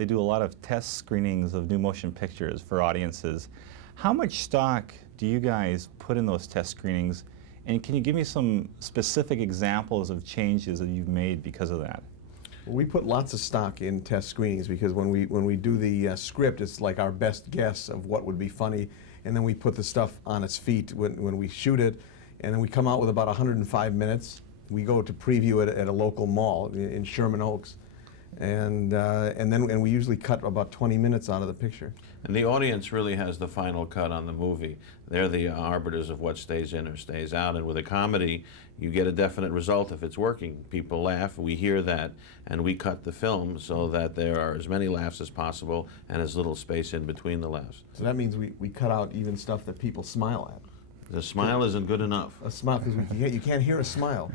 they do a lot of test screenings of new motion pictures for audiences. How much stock do you guys put in those test screenings? And can you give me some specific examples of changes that you've made because of that? Well, we put lots of stock in test screenings because when we do the script, it's like our best guess of what would be funny, and then we put the stuff on its feet when we shoot it, and then we come out with about 105 minutes. We go to preview it at a local mall in Sherman Oaks, and we usually cut about 20 minutes out of the picture. And the audience really has the final cut on the movie. They're the arbiters of what stays in or stays out. And with a comedy, you get a definite result if it's working. People laugh, we hear that, and we cut the film so that there are as many laughs as possible and as little space in between the laughs. So that means we cut out even stuff that people smile at. The smile isn't good enough. A smile, because you can't hear a smile.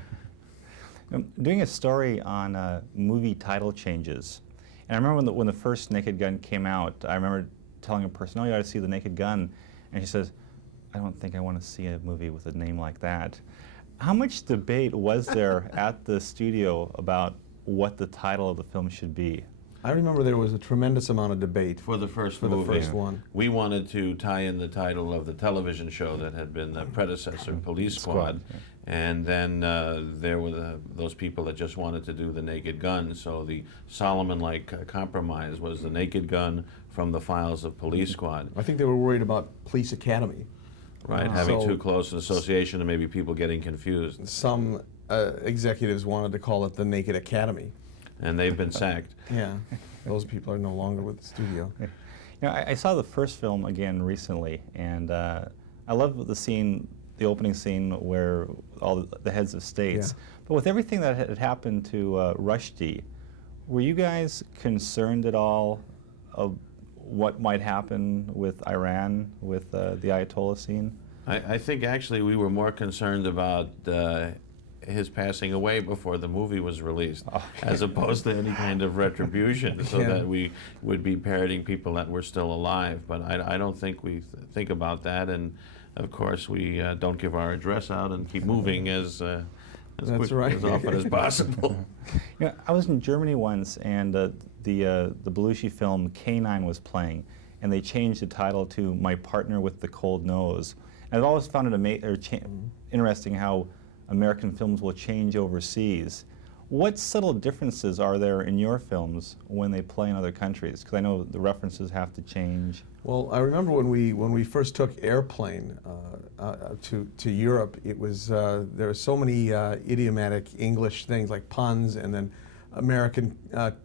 Doing a story on movie title changes, and I remember when the first Naked Gun came out, I remember telling a person, "Oh, you ought to see The Naked Gun," and she says, "I don't think I want to see a movie with a name like that." How much debate was there at the studio about what the title of the film should be? I remember there was a tremendous amount of debate For the first for movie. the first one. We wanted to tie in the title of the television show that had been the predecessor, Police Squad. Yeah. And then there were those people that just wanted to do The Naked Gun. So the Solomon-like compromise was The Naked Gun from the files of Police Squad. I think they were worried about Police Academy. Right, having So- too close an association and maybe people getting confused. Some executives wanted to call it The Naked Academy. And they've been sacked. Yeah, those people are no longer with the studio. You know, I saw the first film again recently, and I love the scene, the opening scene where all the heads of states. Yeah. But with everything that had happened to Rushdie, were you guys concerned at all of what might happen with Iran, with the Ayatollah scene? I think actually we were more concerned about his passing away before the movie was released, as opposed to any kind of retribution, so that we would be parroting people that were still alive. But I don't think we think about that, and of course we don't give our address out and keep moving as often as possible. You know, I was in Germany once, and the Belushi film K-9 was playing, and they changed the title to My Partner with the Cold Nose. And I've always found it interesting how American films will change overseas. What subtle differences are there in your films when they play in other countries? Because I know the references have to change. Well, I remember when we first took Airplane to Europe, it was there were so many idiomatic English things like puns and then American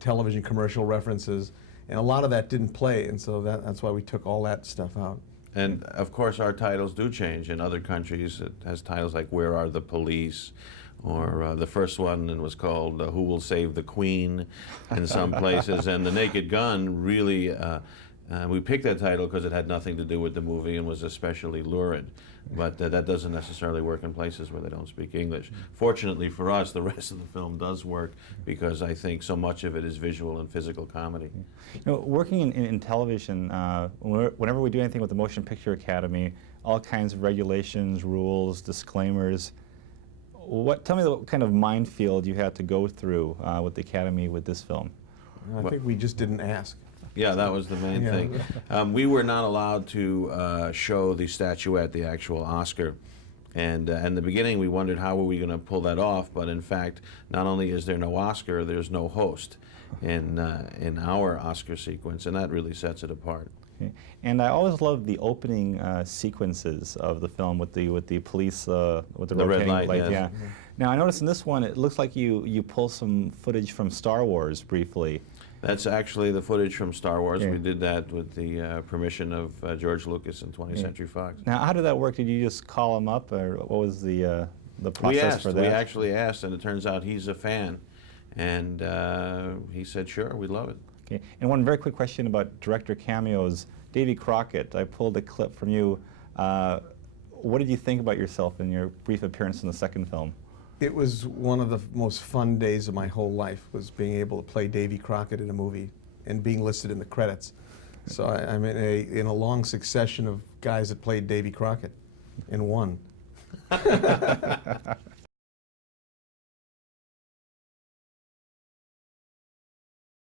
television commercial references, and a lot of that didn't play, and so that's why we took all that stuff out. And of course our titles do change. In other countries it has titles like Where Are the Police? Or the first one was called Who Will Save the Queen in some places. And The Naked Gun really, we picked that title because it had nothing to do with the movie and was especially lurid. But that doesn't necessarily work in places where they don't speak English. Fortunately for us, the rest of the film does work because I think so much of it is visual and physical comedy. You know, working in television, whenever we do anything with the Motion Picture Academy, all kinds of regulations, rules, disclaimers. Tell me what kind of minefield you had to go through with the Academy with this film. I think we just didn't ask. Yeah, that was the main thing. We were not allowed to show the statuette, the actual Oscar. And in the beginning, we wondered how were we going to pull that off. But in fact, not only is there no Oscar, there's no host in our Oscar sequence, and that really sets it apart. Okay. And I always loved the opening sequences of the film with the police with the red rotating light. lights. Yes. Yeah. Now I noticed in this one it looks like you pull some footage from Star Wars briefly. That's actually the footage from Star Wars. Yeah. We did that with the permission of George Lucas and 20th Century Fox. Now how did that work? Did you just call him up, or what was the process for that? We actually asked, and it turns out he's a fan, and he said, "Sure, we love it." Okay. And one very quick question about director cameos. Davy Crockett, I pulled a clip from you. What did you think about yourself in your brief appearance in the second film? It was one of the most fun days of my whole life, was being able to play Davy Crockett in a movie and being listed in the credits. So I'm in a long succession of guys that played Davy Crockett in one.